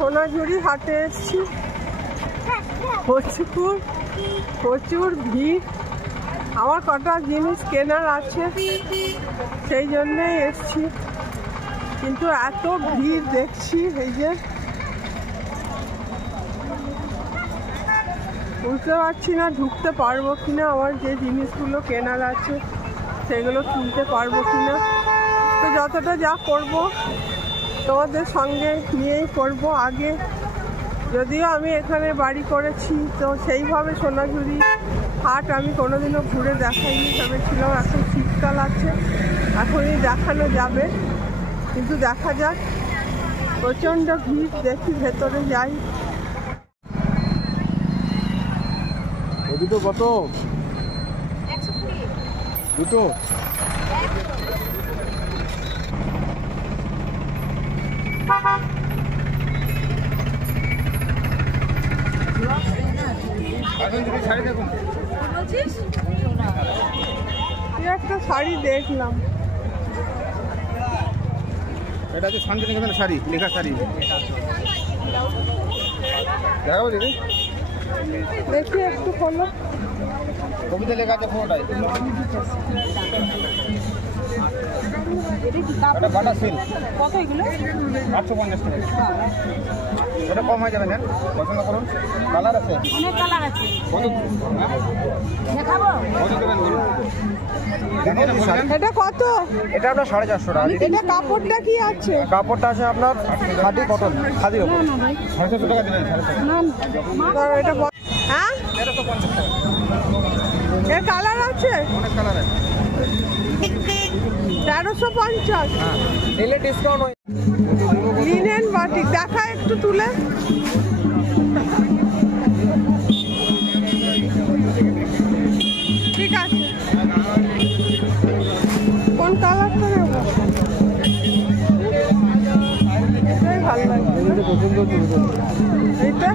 সোনাঝুরি হাটে এসছি, প্রচুর ভিড়। আমার কটা জিনিস কেনার আছে, সেই জন্যই এসছি, কিন্তু এত ভিড় দেখছি। এই যে বুঝতে পারছি না ঢুকতে পারবো কিনা, আমার যে জিনিসগুলো কেনার আছে সেগুলো কিনতে পারবো কিনা। তো যতটা যা করব তোমাদের সঙ্গে নিয়েই করব। আগে যদিও আমি এখানে বাড়ি করেছি, তো সেইভাবে সোনাঝুরি হাট আমি কোনোদিনও ঘুরে দেখাইনি, ভেবেছিলাম এখন শীতকাল আছে এখনই দেখানো যাবে, কিন্তু দেখা যাক। প্রচণ্ড ভিড়, দেখি ভেতরে যাই। দুটো কত? দুটো একটা শাড়ি দেখলাম, এটা হচ্ছে শান্তিনিকেতনের শাড়ি, লেখা শাড়ি। দেখাবো দিদি, দেখি একটু খোলো। কবিতা লেখা আছে পুরোটাই। এটা বাটা সিল। কত এগুলো? 850 টাকা। এটা কম হয়ে যাবে, নেন পছন্দ করুন। কালার আছে, অনেক কালার আছে। কত দেখাবো? কত দেবেন বলুন। এটা কত? এটা আপনার 450 টাকা। এটা কাপড়টা কি আছে? কাপড়টা আছে আপনার খাদি কটন, খাদির উপর। 450 টাকা দেবেন। এটা হ্যাঁ, এটা তো 50 টাকা। এর কালার আছে, অনেক কালার আছে। 1350। হ্যাঁ, এলে ডিসকাউন্ট হয়। লিনেন বাটিক দেখা একটু তুলে। ঠিক আছে, কোন কালারটা নেব? এটাই ভালো লাগে। এইটা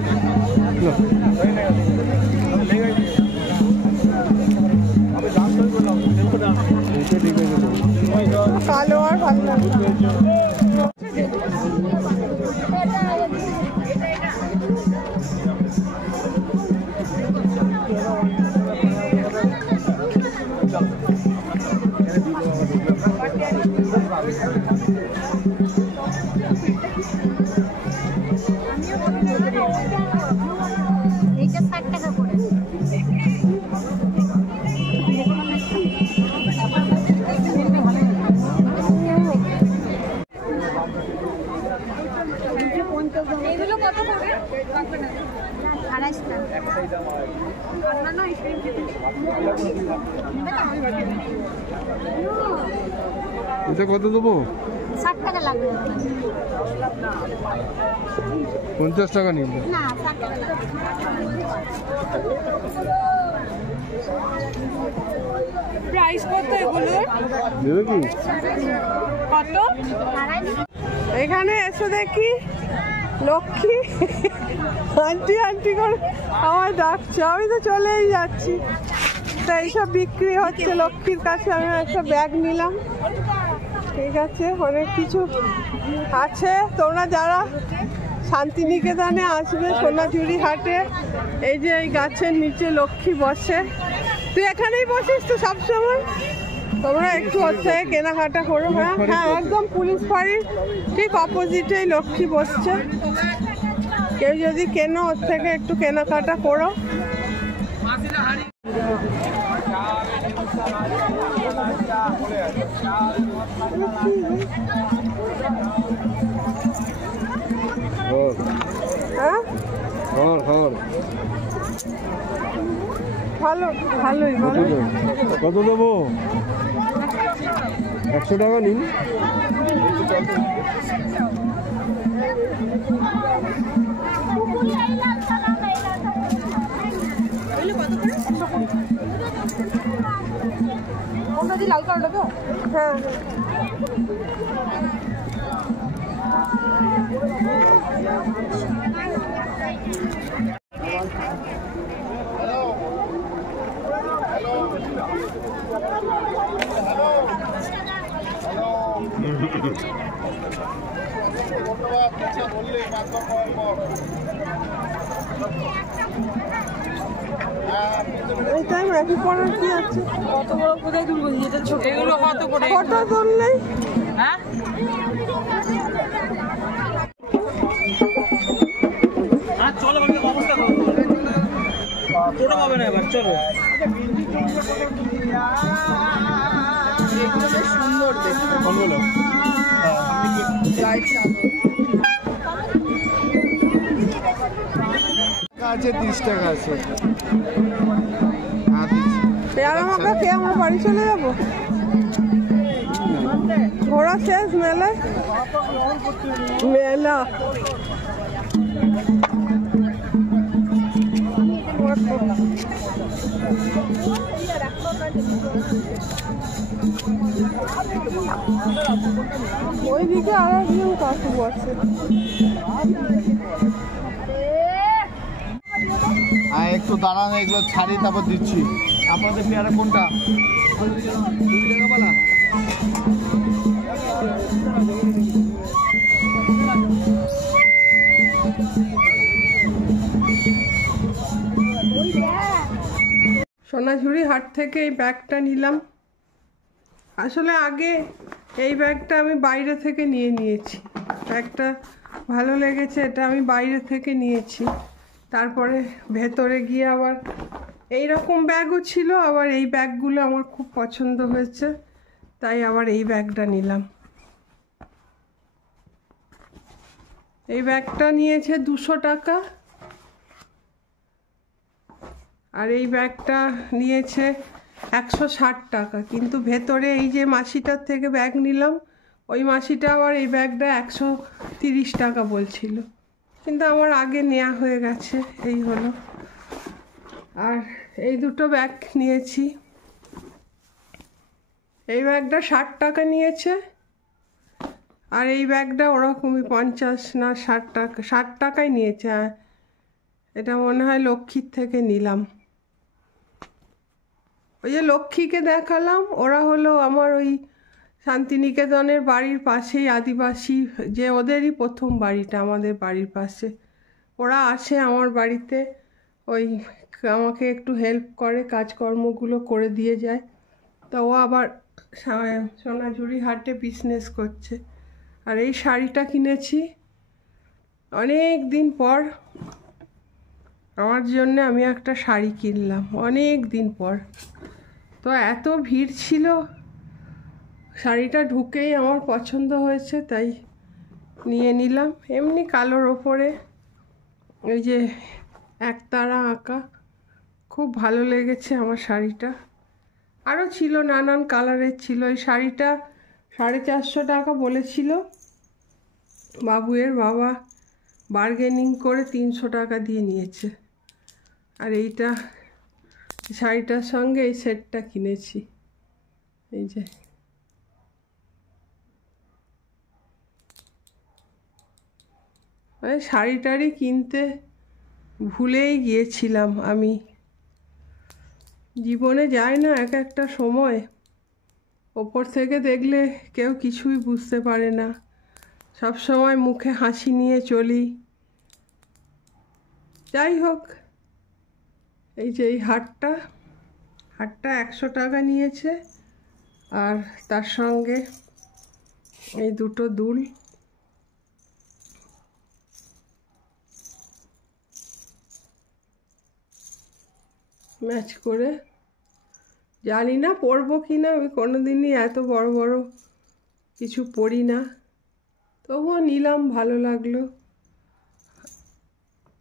কালো আর ভালো লাগে। এইটা 60 টাকা করে। এইগুলো কত করে? 250 টাকা। এটা কত দেবো? 60 টাকা লাগবে। 50 টাকা নিন। না, 60 টাকা লাগবে। প্রাইস কত এগুলো? দেবে কি? কত? এখানে এসে দেখি লক্ষ্মী আন্টি আন্টি করে আমার ডাকছে, আমি তো চলেই যাচ্ছি। তো এইসব বিক্রি হচ্ছে লক্ষ্মীর কাছে। আমি একটা ব্যাগ নিলাম, ঠিক আছে, অনেক কিছু আছে। তোমরা যারা শান্তিনিকেতনে আসবে সোনাঝুরি হাটে, এই যে এই গাছের নিচে লক্ষ্মী বসে। তুই এখানেই বসিস তো সবসময়? তোমরা একটু ওর থেকে কেনাকাটা করো। হ্যাঁ হ্যাঁ, একদম পুলিশ ফাঁড়ির ঠিক অপোজিটেই লক্ষ্মী বসছে। কেউ যদি কেনো ওর থেকে একটু কেনাকাটা করো। হ্যাঁ, ভালো ভালোই ভালো। কত দেবো? 100 টাকা নিন। লাল কালারটা তো? হ্যাঁ, এই টাইম রাখি পড়ার কি আছে? কত বড় কোথায় তুলবো যেটা ছোট এগুলো কত করে? ফটো তুললেই হ্যাঁ চলো অবস্থা টোটো পাবে না এবার চলো। এগুলো বেশ সুন্দর দেখতে। কোনগুলো? লাইট আছে 30 টাকা আছে। পেয়ারা মাখা খেয়ে আমরা বাড়ি চলে যাবো। ঘোরা শেষ মেলায়? মেলা ওইদিকে আর একজন কাকু আছে। একটু দাঁড়ান, এগুলো ছাড়ি তারপর দিচ্ছি। আপনাদের পেয়ারা কোনটা? সোনাঝুরি হাট থেকে এই ব্যাগটা নিলাম। আসলে আগে এই ব্যাগটা আমি বাইরে থেকে নিয়েছি। ব্যাগটা ভালো লেগেছে, এটা আমি বাইরে থেকে নিয়েছি। তারপরে ভেতরে গিয়ে আবার এই রকম ব্যাগও ছিল, আবার এই ব্যাগগুলো আমার খুব পছন্দ হয়েছে, তাই আবার এই ব্যাগটা নিলাম। এই ব্যাগটা নিয়েছে 200 টাকা, আর এই ব্যাগটা নিয়েছে 160 টাকা। কিন্তু ভেতরে এই যে মাসিটার থেকে ব্যাগ নিলাম, ওই মাসিটা আবার এই ব্যাগটা 130 টাকা বলছিল, কিন্তু আমার আগে নেওয়া হয়ে গেছে। এই হলো। আর এই দুটো ব্যাগ নিয়েছি। এই ব্যাগটা 60 টাকা নিয়েছে, আর এই ব্যাগটা ওরকমই 50 না 60 টাকা, 60 টাকাই নিয়েছে। এটা মনে হয় লক্ষ্মীর থেকে নিলাম। ওই যে লক্ষ্মীকে দেখালাম, ওরা হলো আমার ওই শান্তিনিকেতনের বাড়ির পাশেই আদিবাসী, যে ওদেরই প্রথম বাড়িটা আমাদের বাড়ির পাশে। ওরা আসে আমার বাড়িতে, ওই আমাকে একটু হেল্প করে, কাজকর্মগুলো করে দিয়ে যায়। তো ও আবার সোনাঝুরি হাটে বিজনেস করছে। আর এই শাড়িটা কিনেছি অনেক দিন পর, আমার জন্য আমি একটা শাড়ি কিনলাম অনেক দিন পর। তো এত ভিড় ছিল, শাড়িটা ঢুকেই আমার পছন্দ হয়েছে, তাই নিয়ে নিলাম। এমনি কালোর ওপরে এই যে একতারা আঁকা, খুব ভালো লেগেছে আমার শাড়িটা। আরও ছিল, নানান কালারের ছিল। এই শাড়িটা 450 টাকা বলেছিল, বাবুয়ের বাবা বার্গেনিং করে 300 টাকা দিয়ে নিয়েছে। আর এইটা শাড়িটার সঙ্গে এই সেটটা কিনেছি। এই যে মানে শাড়ি কিনতে ভুলেই গিয়েছিলাম আমি। জীবনে যায় না এক একটা সময়, ওপর থেকে দেখলে কেউ কিছুই বুঝতে পারে না, সব সময় মুখে হাসি নিয়ে চলি। যাই হোক, এই যে এই হারটা 100 টাকা নিয়েছে, আর তার সঙ্গে এই দুটো দুল। ম্যাচ করে, জানি না পরবো কি না, আমি কোনোদিনই এত বড় বড় কিছু পরি না, তবুও নিলাম, ভালো লাগলো।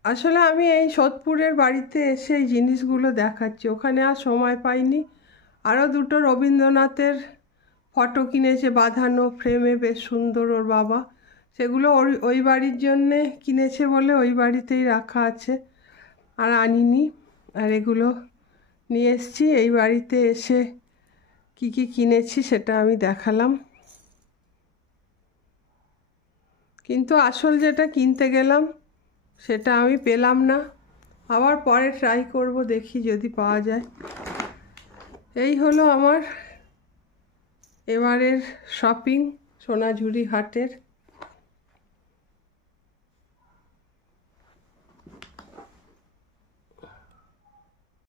আসলে আমি এই সোদপুরের বাড়িতে এসে এই জিনিসগুলো দেখাচ্ছি, ওখানে আর সময় পাইনি। আরও দুটো রবীন্দ্রনাথের ফটো কিনেছে বাঁধানো ফ্রেমে, বেশ সুন্দর ওর বাবা। সেগুলো ওই বাড়ির জন্যে কিনেছে বলে ওই বাড়িতেই রাখা আছে, আর আনিনি। আর এগুলো নিয়ে এসেছি। এই বাড়িতে এসে কি কি কিনেছি সেটা আমি দেখালাম, কিন্তু আসল যেটা কিনতে গেলাম সেটা আমি পেলাম না। আবার পরে ট্রাই করব, দেখি যদি পাওয়া যায়। এই হলো আমার এবারের শপিং সোনাঝুরি হাটের।